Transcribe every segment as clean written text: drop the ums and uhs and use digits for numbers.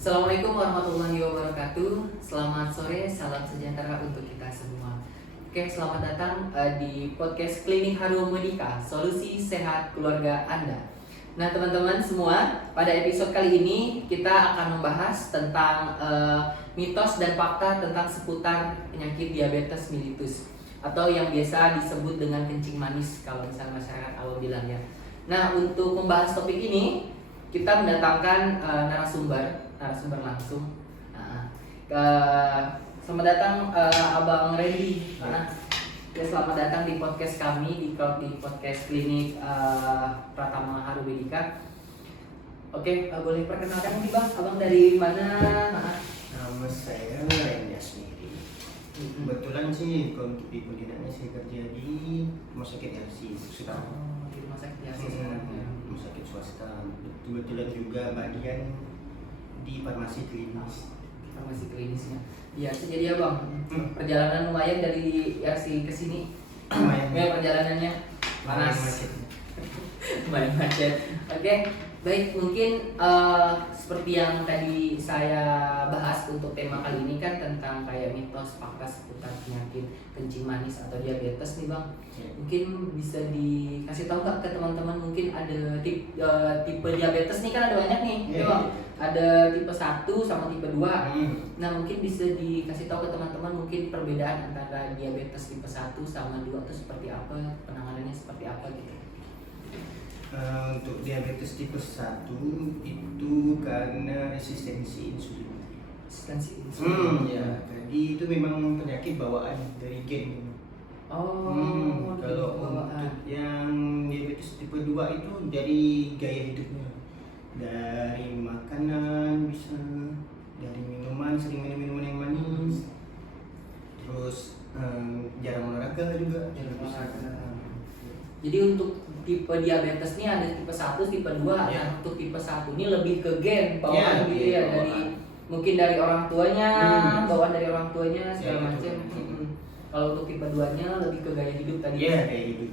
Assalamualaikum warahmatullahi wabarakatuh. Selamat sore, salam sejahtera untuk kita semua. Oke, selamat datang di podcast Klinik Harum Medika, solusi sehat keluarga Anda. Nah, teman-teman semua, pada episode kali ini kita akan membahas tentang mitos dan fakta tentang seputar penyakit diabetes mellitus atau yang biasa disebut dengan kencing manis kalau misalnya masyarakat awam bilang ya. Nah, untuk membahas topik ini kita mendatangkan narasumber langsung. Selamat datang Abang Randy. Ya, selamat datang di podcast kami di podcast Klinik Pratama Harum Medika. Oke, boleh perkenalkan nih Bang, Abang dari mana? Nama saya Randy Asmiri. Kebetulan sih untuk di Kudinanya saya kerja di rumah sakit LC sekarang. Di rumah sakit ya sekarang ya. Rumah sakit swasta. Kebetulan juga bagian di farmasi klinis. Farmasi klinisnya. Iya, jadi ya Bang, perjalanan lumayan dari RC ke sini. Lumayan. Ya, perjalanannya panas. Macet. Lumayan macet. Oke, baik, mungkin seperti yang tadi saya bahas untuk tema kali ini kan tentang kayak mitos fakta seputar penyakit kencing manis atau diabetes nih Bang. Mungkin bisa dikasih tahu nggak ke teman-teman, mungkin ada tipe diabetes nih kan ada banyak nih, ya Bang. Ada tipe 1 sama tipe 2. Nah, mungkin bisa dikasih tahu ke teman-teman mungkin perbedaan antara diabetes tipe 1 sama 2 itu seperti apa, penanganannya seperti apa gitu. Untuk diabetes tipe 1 itu karena resistensi insulin. Resistensi insulin. Ya, jadi itu memang penyakit bawaan dari gen. Kalau untuk yang diabetes tipe 2 itu dari gaya hidupnya, dari makanan bisa, dari minuman, sering minum minuman yang manis, terus jarang olahraga juga. Jadi untuk tipe diabetes ini ada tipe 1, tipe 2. Ya. Nah, untuk tipe 1 ini lebih ke gen bawaan gitu ya, bawaan. dari mungkin dari orang tuanya, bawaan dari orang tuanya segala macam. Kalau untuk tipe 2-nya lebih ke gaya hidup tadi. Iya, kayak gitu.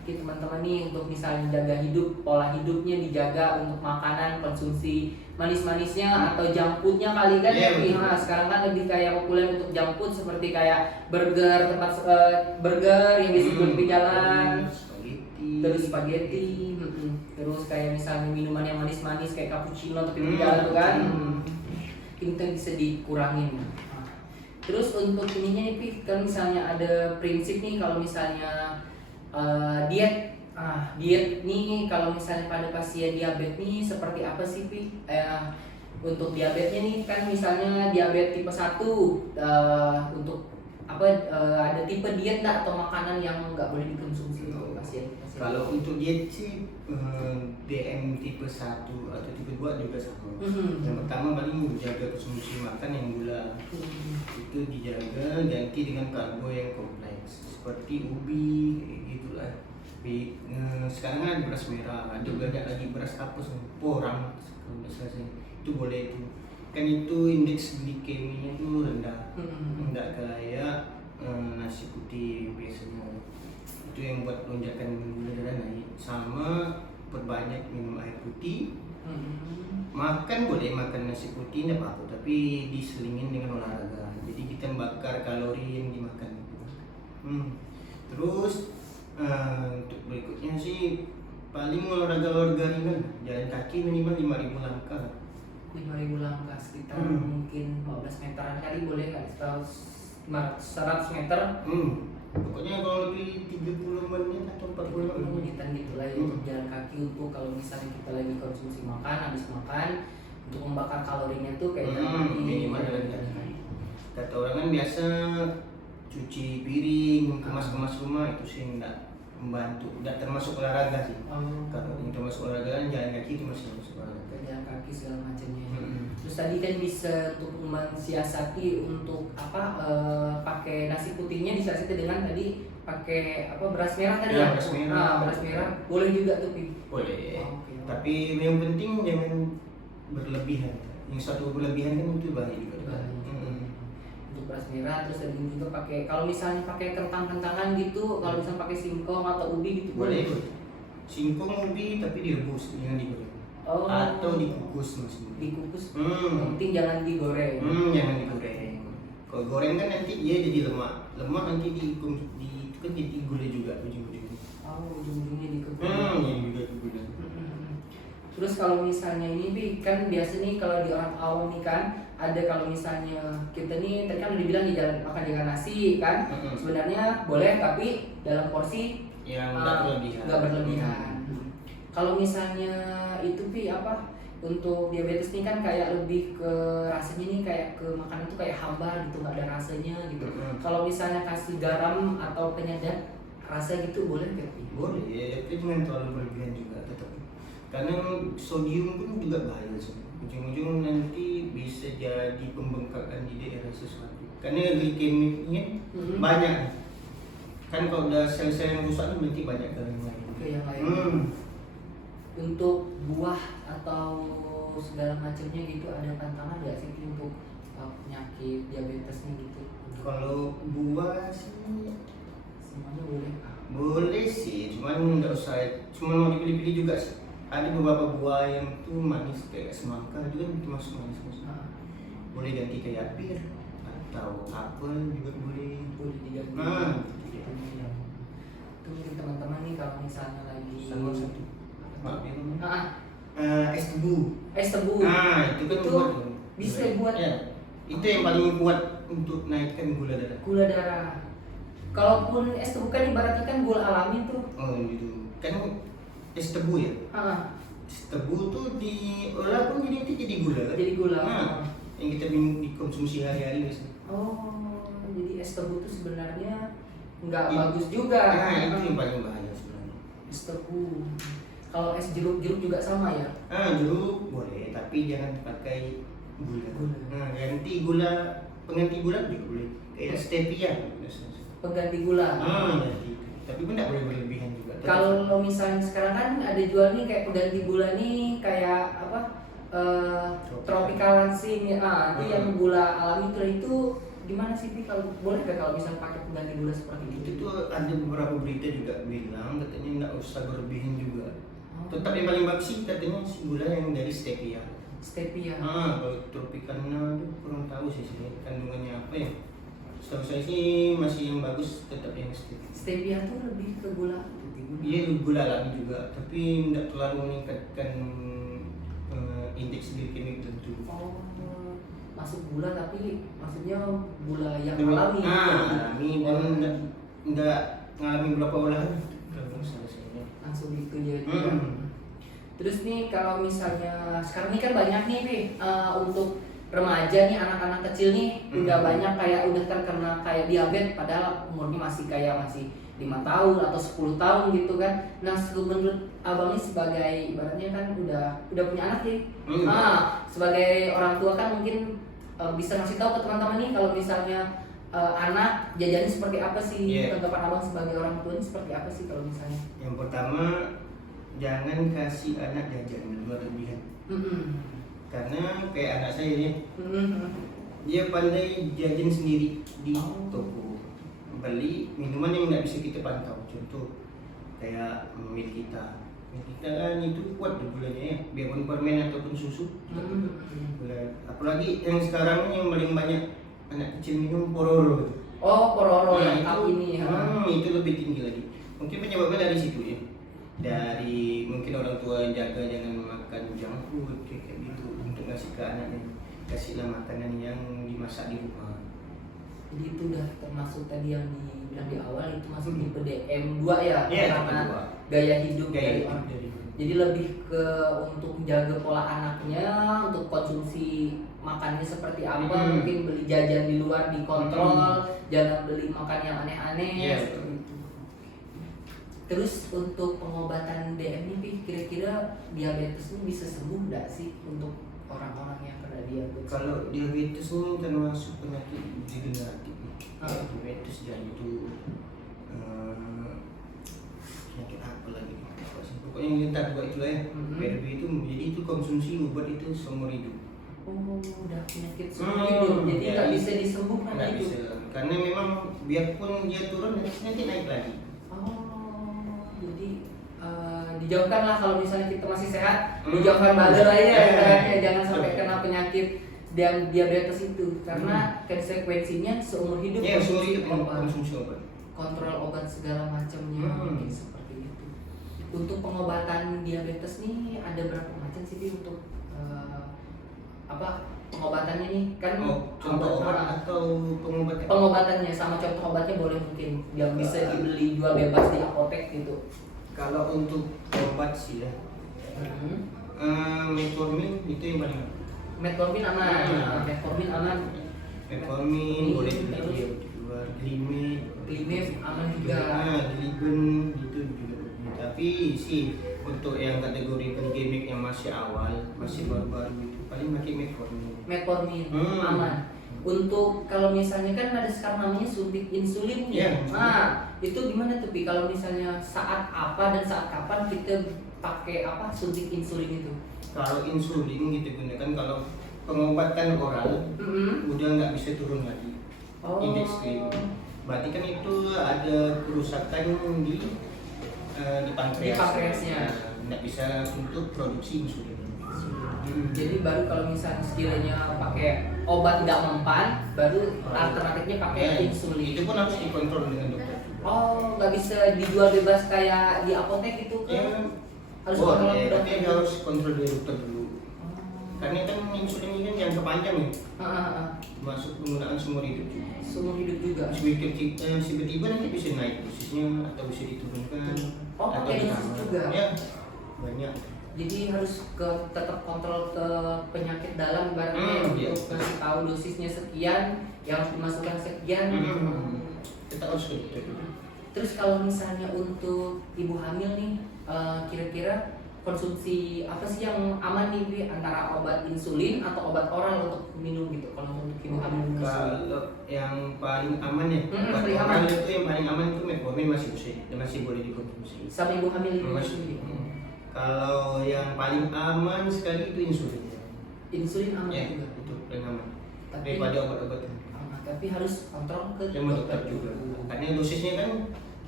Oke, teman-teman nih, untuk misalnya jaga hidup, pola hidupnya dijaga untuk makanan, konsumsi manis-manisnya atau junk foodnya kali kan ya. Nah, sekarang kan lebih kayak populer untuk junk food seperti kayak burger, burger yang disebut di jalan, terus spaghetti, terus kayak misalnya minuman yang manis-manis kayak cappuccino atau di jalan tuh kan. Kita bisa dikurangin. Terus untuk ininya nih Pi, kan misalnya ada prinsip nih kalau misalnya diet nih, kalau misalnya pada pasien diabetes nih seperti apa sih Pi? Untuk diabetesnya nih kan misalnya diabetes tipe 1 untuk apa, ada tipe diet nggak atau makanan yang nggak boleh dikonsumsi untuk pasien? Kalau untuk diet sih DM tipe 1 atau tipe 2 juga sama. Yang pertama paling menjaga konsumsi makan yang gula. Itu dijaga, ganti dengan karbo yang kompleks seperti ubi gitulah. Sekarang kan beras merah, ada banyak lagi beras hapus, porang kalau misalnya itu boleh itu. Kan itu indeks glikeminya itu rendah, enggak kayak nasi putih biasanya. Itu yang buat lonjakan gula darah naik. Sama perbanyak minum air putih. Makan boleh makan nasi putih tidak apa-apa, tapi diselingin dengan olahraga. Jadi kita bakar kalori yang dimakan. Terus untuk berikutnya sih paling olahraga ringan, jalan kaki minimal 5.000 langkah. 5.000 langkah sekitar mungkin 15 meteran kali boleh nggak? 100 meter. Pokoknya kalau lebih 30 menit atau 40 menitan gitu lah ya, untuk jalan kaki untuk kalau misalnya kita lagi konsumsi makan, habis makan untuk membakar kalorinya tuh kayak minimal jalan kaki. Kata orang kan biasa cuci piring, kemas rumah itu sih enggak membantu, enggak termasuk olahraga sih. Kalau yang termasuk olahraga kan jalan kaki itu masih termasuk olahraga. Jalan kaki segala macamnya. Terus tadi kan bisa untuk mensiasati untuk pakai nasi putihnya disiasati dengan tadi pakai beras merah tadi ya. Beras merah boleh juga tuh Pi. Boleh. Tapi yang penting jangan berlebihan. Yang satu berlebihan kan itu bahaya juga. Untuk beras merah, terus ada juga pakai, kalau misalnya pakai kentang-kentangan gitu, kalau misalnya pakai singkong atau ubi gitu boleh. Singkong ubi tapi direbus, jangan digoreng. Oh. atau dikukus mas. Dikukus. Yang penting jangan digoreng. Jangan digoreng. Kalau goreng kan nanti dia jadi lemak. Lemak nanti itu kan jadi gula juga ujung-ujungnya. Oh, ujung-ujungnya dikukus. Jadi juga gula. Terus kalau misalnya ini Bi, kan biasa nih kalau di orang awam nih kan ada kalau misalnya kita nih tadi kan udah dibilang di jalan makan dengan nasi kan, sebenarnya boleh tapi dalam porsi yang nggak berlebihan. Kalau misalnya itu Bi apa untuk diabetes nih kan kayak lebih ke rasanya nih kayak ke makanan tuh kayak hambar gitu, nggak ada rasanya gitu. Kalau misalnya kasih garam atau penyedap rasa gitu boleh nggak Bi? Boleh ya, tapi jangan terlalu berlebihan juga tetap. Karena sodium pun juga bahaya sih. Ujung-ujung nanti bisa jadi pembengkakan di daerah sesuatu. Karena glikemiknya banyak. Kan kalau udah sel-sel yang rusak berarti banyak garam lain. Yang lain. Untuk buah atau segala macamnya gitu ada pantangan nggak sih untuk penyakit diabetesnya gitu? Kalau buah sih semuanya boleh. Boleh sih, cuman nggak usah. Cuman mau dipilih-pilih juga sih. Ada beberapa buah yang tuh manis kayak semangka juga kan termasuk manis. Boleh ganti kayak pir atau apel juga boleh. Boleh diganti. Itu mungkin teman-teman nih kalau misalnya lagi sama satu. Es tebu. Es tebu. Itu kan itu buat bisa buat. Ya. Itu yang paling kuat untuk naikkan gula darah. Gula darah. Kalaupun es tebu kan ibaratnya kan gula alami tuh. Oh gitu. Kan es tebu ya. Es tebu tuh diolah pun jadi gula kan? Jadi gula. Yang kita minum dikonsumsi hari-hari biasanya. Oh, jadi es tebu tuh sebenarnya nggak bagus juga. Itu yang paling bahaya sebenarnya. Es tebu. Kalau es jeruk juga sama ya? Jeruk boleh, tapi jangan pakai gula. Ganti pengganti gula juga boleh. Kayak stevia. Pengganti gula. Ganti. Tapi pun tidak boleh berlebihan juga. Kalau misalnya sekarang kan ada jual nih kayak pengganti gula nih kayak apa? Tropical Lansing ya. Itu yang gula alami itu gimana sih Pi? Kalau boleh nggak kalau misalnya pakai pengganti gula seperti itu? Itu tuh ada beberapa berita juga bilang katanya nggak usah berlebihan juga. Tetap yang paling bagus sih katanya gula yang dari stevia. Stevia. Kalau tropicana tuh kurang tahu sih kandungannya apa ya. Setahu saya sih masih yang bagus tetap yang stevia. Stevia tuh lebih ke gula. Iya gula alami juga, tapi tidak terlalu meningkatkan indeks glikemik tertentu. Oh, masuk gula tapi maksudnya gula yang alami. Alami dan nggak ngalami beberapa olahan. Langsung gitu jadi. Terus nih kalau misalnya sekarang nih kan banyak nih Pi, untuk remaja nih anak-anak kecil nih udah banyak kayak udah terkena kayak diabetes padahal umurnya masih 5 tahun atau 10 tahun gitu kan. Nah, menurut abang ini sebagai ibaratnya kan udah punya anak nih. Sebagai orang tua kan mungkin bisa ngasih tahu ke teman-teman nih kalau misalnya anak jajannya seperti apa sih? Tanggapan abang sebagai orang tua ini seperti apa sih kalau misalnya? Yang pertama jangan kasih anak jajan berlebihan. Karena kayak anak saya ini, dia pandai jajan sendiri di toko. Beli minuman yang nggak bisa kita pantau, contoh kayak milk kita kan itu kuat gulanya ya, biarpun permen ataupun susu. Apalagi yang sekarang yang paling banyak anak kecil minum pororo. Pororo yang ini ya. Itu lebih tinggi lagi. Mungkin penyebabnya dari situ ya. Dari mungkin orang tua jaga jangan makan junk food kayak gitu untuk ngasih ke anaknya, kasihlah makanan yang dimasak di rumah. Jadi itu udah termasuk tadi yang dibilang di awal itu masuk di PDM 2 ya, karena gaya hidup dari orang. Jadi lebih ke untuk jaga pola anaknya, untuk konsumsi makannya seperti apa, mungkin beli jajan di luar dikontrol, jangan beli makan yang aneh-aneh seperti itu. Terus untuk pengobatan DM ini kira-kira diabetes ini bisa sembuh nggak sih untuk orang-orang yang kena diabetes? Kalau diabetes ini termasuk penyakit degeneratif. Diabetes jadi itu penyakit apa lagi? Pokoknya yang lintas dua itu ya. PRB itu jadi itu konsumsi obat itu seumur hidup. Udah penyakit seumur hidup, jadi nggak bisa disembuhkan itu. Bisa. Karena memang biarpun dia turun nanti naik lagi. Jadi dijauhkan lah kalau misalnya kita masih sehat, dijauhkan badan lah ya, jangan sampai kena penyakit dan diabetes itu karena konsekuensinya seumur hidup konsumsi obat, kontrol obat segala macamnya mungkin seperti itu. Untuk pengobatan diabetes nih ada berapa macam sih Bi, untuk pengobatannya nih kan? Contoh obat atau pengobatan? Pengobatannya sama contoh obatnya boleh mungkin yang bisa dibeli jual bebas di apotek gitu. Kalau untuk obat sih ya, metformin itu yang paling aman. Metformin aman, metformin aman. Metformin boleh dibeli jual, Glimep aman juga. Gliben itu juga. Tapi sih untuk yang kategori pengemek yang masih awal, masih baru-baru itu paling pakai metformin. Metformin aman. Untuk kalau misalnya kan ada sekarang namanya suntik insulin ya. Nah, itu gimana tuh Pi? Kalau misalnya saat apa dan saat kapan kita pakai suntik insulin itu? Kalau insulin gitu gunakan kalau pengobatan oral udah nggak bisa turun lagi indeks glikemia. Berarti kan itu ada kerusakan di pankreasnya. Nggak bisa untuk produksi insulin. Jadi baru kalau misalnya sekiranya pakai obat nggak mempan, baru alternatifnya pakai insulin. Itu pun harus dikontrol dengan dokter. Oh, nggak bisa dijual bebas kayak di apotek itu kan? Harus kontrol dokter. Tapi harus kontrol dari dokter dulu. Karena kan insulin ini kan jangka panjang ya. Masuk penggunaan seumur hidup juga. Seumur hidup juga. Tiba-tiba nanti bisa naik dosisnya atau bisa diturunkan. Atau pakai dosis juga. Ya, banyak. Jadi harus tetap kontrol ke penyakit dalam ibaratnya untuk kasih tahu dosisnya sekian, yang harus dimasukkan sekian. Kita harus begitu. Terus kalau misalnya untuk ibu hamil nih, kira-kira konsumsi apa sih yang aman nih Bi, antara obat insulin atau obat oral untuk minum gitu? Kalau untuk ibu hamil minum kalau yang paling aman ya, obat oral itu yang paling aman itu metformin masih boleh dikonsumsi. Sama ibu hamil itu masih. Kalau yang paling aman sekali itu insulin. Insulin aman ya, juga. Itu paling aman. Tapi daripada obat-obatan. Tapi harus kontrol ke dokter juga. Karena dosisnya kan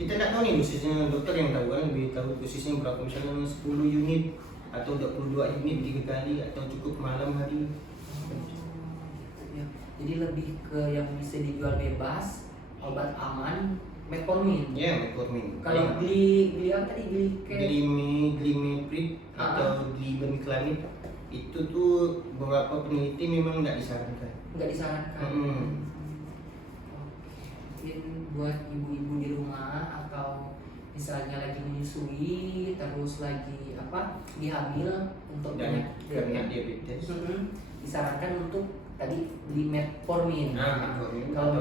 kita tidak tahu nih dosisnya, dokter yang tahu kan, lebih tahu dosisnya berapa, misalnya 10 unit atau 22 unit 3 kali atau cukup malam hari. Ya. Jadi lebih ke yang bisa dijual bebas, obat aman, metformin. Ya, metformin. Kalau apa tadi Glimeprid atau glibenclamid itu tuh beberapa peneliti memang nggak disarankan. Nggak disarankan. Mungkin buat ibu-ibu di rumah atau misalnya lagi menyusui terus lagi dihamil untuk diabetes, disarankan untuk tadi beli metformin. Kalau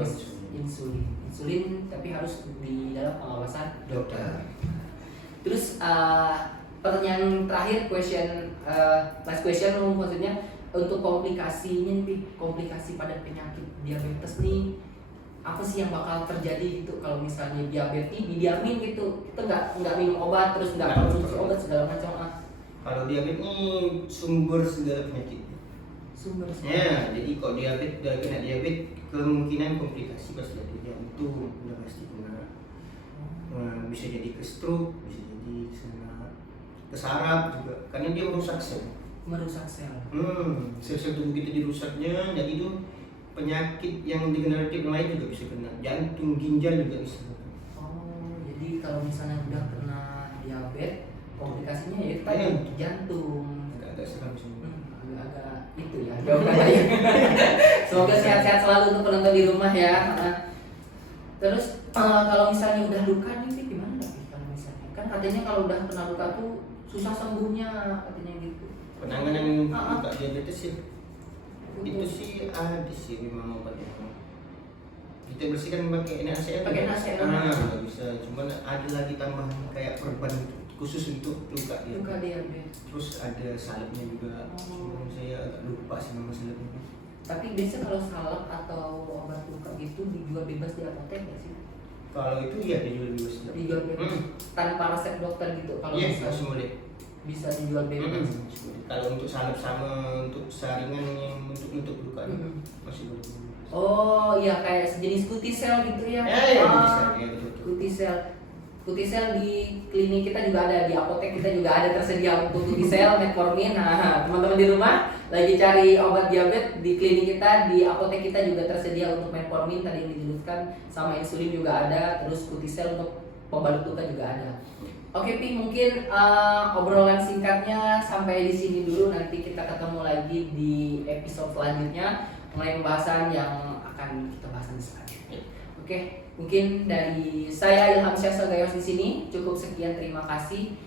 insulin tapi harus di dalam pengawasan dokter. Terus pertanyaan terakhir, last question maksudnya untuk komplikasinya nih, komplikasi pada penyakit diabetes nih apa sih yang bakal terjadi gitu kalau misalnya diabetes didiamin gitu, kita nggak minum obat terus nggak konsumsi obat segala macam. Kalau diabetes ini sumber segala penyakit. Ya, jadi kalau diabetes kena diabetes kemungkinan komplikasi pasti ada jantung, udah pasti kena. Bisa jadi ke stroke, bisa jadi ke saraf juga, karena dia merusak sel. Sel-sel tubuh kita dirusaknya, jadi itu penyakit yang degeneratif lain juga bisa kena, jantung, ginjal juga bisa. Jadi kalau misalnya udah kena diabetes, komplikasinya ya tadi jantung. Agak seram sih. Agak itu ya. Semoga sehat-sehat selalu untuk penonton di rumah ya. Terus kalau misalnya udah luka nih gimana kalau misalnya? Kan katanya kalau udah kena luka tuh susah sembuhnya katanya gitu. Penanganan luka diabetes sih. Itu sih ada sih memang obatnya. Kita bersihkan pakai NaCl. Nggak bisa. Cuman ada lagi tambahan kayak perban khusus untuk luka diabetes. Terus ada salepnya juga. Cuman saya agak lupa sih nama salepnya. Tapi biasa kalau salep atau obat luka gitu dijual bebas di apotek nggak sih? Kalau itu iya dijual bebas. Dijual bebas tanpa resep dokter gitu. Kalau masih boleh. Bisa dijual bebas. Kalau untuk salep sama untuk saringan yang untuk nutup luka masih boleh. Oh iya, kayak sejenis kutisel gitu ya. Kutisel, ya betul. Kutisel. Kutisel di klinik kita juga ada, di apotek kita juga ada tersedia untuk Kutisel, metformin. Nah, teman-teman di rumah lagi cari obat diabetes, di klinik kita, di apotek kita juga tersedia untuk metformin tadi yang disebutkan, sama insulin juga ada, terus Kutisel untuk pembalut luka juga ada. Oke Pi, mungkin obrolan singkatnya sampai di sini dulu. Nanti kita ketemu lagi di episode selanjutnya mengenai pembahasan yang akan kita bahas nanti selanjutnya. Oke, mungkin dari saya Ilham Syah Gayos di sini cukup sekian, terima kasih.